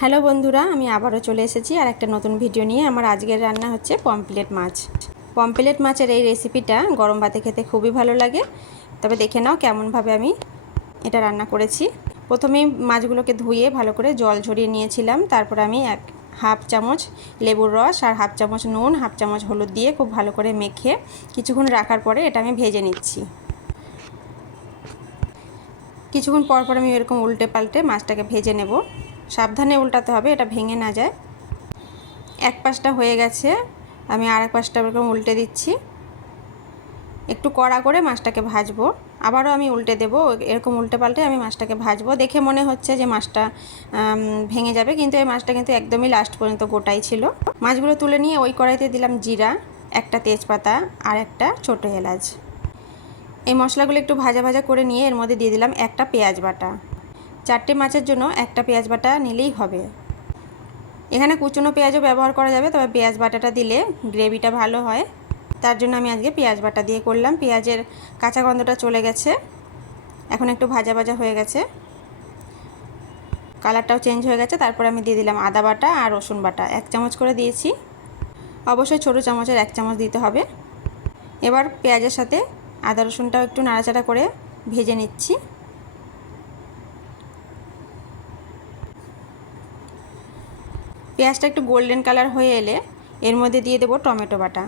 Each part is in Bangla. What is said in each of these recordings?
হ্যালো বন্ধুরা, আমি আবারও চলে এসেছি আর একটা নতুন ভিডিও নিয়ে। আমার আজকের রান্না হচ্ছে পমফ্রেট মাছ। পমফ্রেট মাছের এই রেসিপিটা গরম ভাতে খেতে খুবই ভালো লাগে। তবে দেখে নাও কেমনভাবে আমি এটা রান্না করেছি। প্রথমেই মাছগুলোকে ধুয়ে ভালো করে জল ঝরিয়ে নিয়েছিলাম। তারপর আমি হাফ চামচ লেবুর রস আর হাফ চামচ নুন, হাফ চামচ হলুদ দিয়ে খুব ভালো করে মেখে কিছুক্ষণ রাখার পরে এটা আমি ভেজে নিচ্ছি। কিছুক্ষণ পর পর আমি এরকম উল্টে পাল্টে মাছটাকে ভেজে নেব। সাবধানে উল্টাতে হবে, এটা ভেঙে না যায়। এক পাশটা হয়ে গেছে, আমি আর এক পাশটা এরকম উল্টে দিচ্ছি। একটু কড়া করে মাছটাকে ভাজবো, আবারও আমি উল্টে দেব। এরকম উল্টে পাল্টে আমি মাছটাকে ভাজবো। দেখে মনে হচ্ছে যে মাছটা ভেঙে যাবে, কিন্তু এই মাছটা কিন্তু একদমই লাস্ট পর্যন্ত গোটাই ছিল। মাছগুলো তুলে নিয়ে ওই কড়াইতে দিলাম জিরা, একটা তেজপাতা আর একটা ছোটো এলাচ। এই মশলাগুলো একটু ভাজা ভাজা করে নিয়ে এর মধ্যে দিয়ে দিলাম একটা পেঁয়াজ বাটা। 4টে মাছের জন্য একটা পেঁয়াজ বাটা নিলেই হবে। এখানে কুচনো পেঁয়াজও ব্যবহার করা যাবে, তবে পেঁয়াজ বাটাটা দিলে গ্রেভিটা ভালো হয়। তার জন্য আমি আজকে পেঁয়াজ বাটা দিয়ে করলাম। পেঁয়াজের কাঁচা গন্ধটা চলে গেছে, এখন একটু ভাজা ভাজা হয়ে গেছে, কালারটাও চেঞ্জ হয়ে গেছে। তারপর আমি দিয়ে দিলাম আদা বাটা আর রসুন বাটা 1 চামচ করে দিয়েছি। অবশ্যই ছোটো চামচের 1 চামচ দিতে হবে। এবার পেঁয়াজের সাথে আদা রসুনটাও একটু নাড়াচাড়া করে ভেজে নিচ্ছি। পেঁয়াজটা একটু গোল্ডেন কালার হয়ে এলে এর মধ্যে দিয়ে দেবো টমেটো বাটা।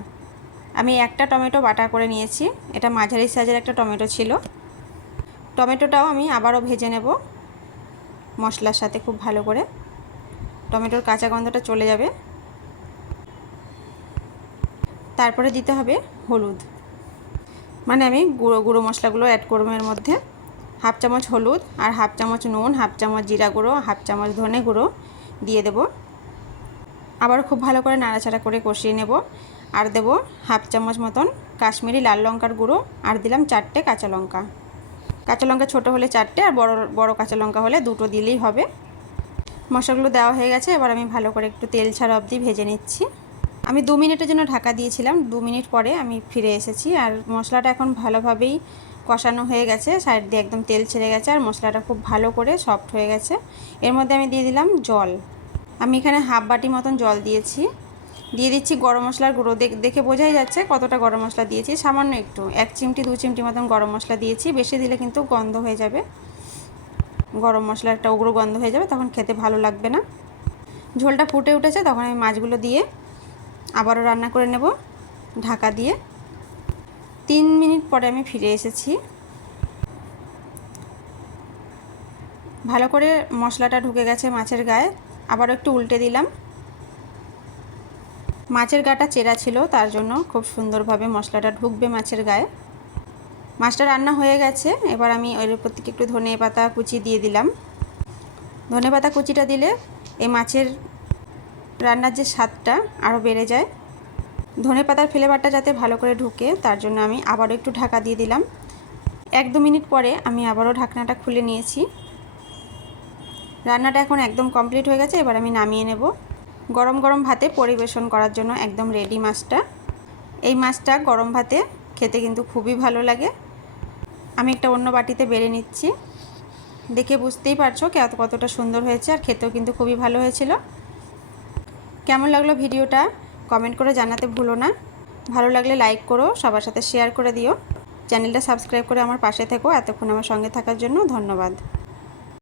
আমি একটা টমেটো বাটা করে নিয়েছি, এটা মাঝারি সাইজের একটা টমেটো ছিল। টমেটোটাও আমি আবারও ভেজে নেব মশলার সাথে খুব ভালো করে। টমেটোর কাঁচা গন্ধটা চলে যাবে। তারপরে দিতে হবে হলুদ, মানে আমি গুঁড়ো মশলাগুলো অ্যাড করবো এর মধ্যে। হাফ চামচ হলুদ আর হাফ চামচ নুন, হাফ চামচ জিরা গুঁড়ো, হাফ চামচ ধনে গুঁড়ো দিয়ে দেব। আবার খুব ভালো করে নাড়াচাড়া করে কষিয়ে নেব। আর দেব হাফ চামচ মতন কাশ্মীরি লাল লঙ্কার গুঁড়ো, আর দিলাম 4টে কাঁচা লঙ্কা। কাঁচা লঙ্কা ছোটো হলে 4টে, আর বড় কাঁচা লঙ্কা হলে 2টো দিলেই হবে। মশলাগুলো দেওয়া হয়ে গেছে, এবার আমি ভালো করে একটু তেল ছাড়া অবধি ভেজে নিচ্ছি। আমি 2 মিনিটের জন্য ঢাকা দিয়েছিলাম। 2 মিনিট পরে আমি ফিরে এসেছি, আর মশলাটা এখন ভালোভাবেই কষানো হয়ে গেছে। সাইড দিয়ে একদম তেল ছেড়ে গেছে, আর মশলাটা খুব ভালো করে সফট হয়ে গেছে। এর মধ্যে আমি দিয়ে দিলাম জল। আমি এখানে হাফ বাটি মতন জল দিয়েছি। দিয়ে দিচ্ছি গরম মশলার গুঁড়ো। দেখে বোঝাই যাচ্ছে কতটা গরম মশলা দিয়েছি। সামান্য একটু 1 চিমটি 2 চিমটি মতন গরম মশলা দিয়েছি। বেশি দিলে কিন্তু গন্ধ হয়ে যাবে, গরম মশলার একটা উগ্র গন্ধ হয়ে যাবে, তখন খেতে ভালো লাগবে না। ঝোলটা ফুটে উঠেছে, তখন আমি মাছগুলো দিয়ে আবারও রান্না করে নেব ঢাকা দিয়ে। 3 মিনিট পরে আমি ফিরে এসেছি। ভালো করে মশলাটা ঢুকে গেছে মাছের গায়ে। আবারও একটু উল্টে দিলাম। মাছের গাটা চেরা ছিল, তার জন্য খুব সুন্দরভাবে মশলাটা ঢুকবে মাছের গায়ে। মাছটা রান্না হয়ে গেছে। এবার আমি এর উপর থেকে একটু ধনে পাতা কুচি দিয়ে দিলাম। ধনে পাতা কুচিটা দিলে এই মাছের রান্নার যে স্বাদটা আরও বেড়ে যায়। ধনে পাতার ফ্লেভারটা যাতে ভালো করে ঢুকে, তার জন্য আমি আবারও একটু ঢাকা দিয়ে দিলাম। 1-2 মিনিট পরে আমি আবারও ঢাকনাটা খুলে নিয়েছি। রান্নাটা এখন একদম কমপ্লিট হয়ে গেছে। এবার আমি নামিয়ে নেব। গরম গরম ভাতে পরিবেশন করার জন্য একদম রেডি মাছটা। এই মাছটা গরম ভাতে খেতে কিন্তু খুবই ভালো লাগে। আমি একটা অন্য বাটিতে বেড়ে নিচ্ছি। দেখে বুঝতেই পারছো কতটা সুন্দর হয়েছে, আর খেতেও কিন্তু খুবই ভালো হয়েছিল। কেমন লাগলো ভিডিওটা কমেন্ট করে জানাতে ভুলো না। ভালো লাগলে লাইক করো, সবার সাথে শেয়ার করে দিও। চ্যানেলটা সাবস্ক্রাইব করে আমার পাশে থেকো। এতক্ষণ আমার সঙ্গে থাকার জন্য ধন্যবাদ।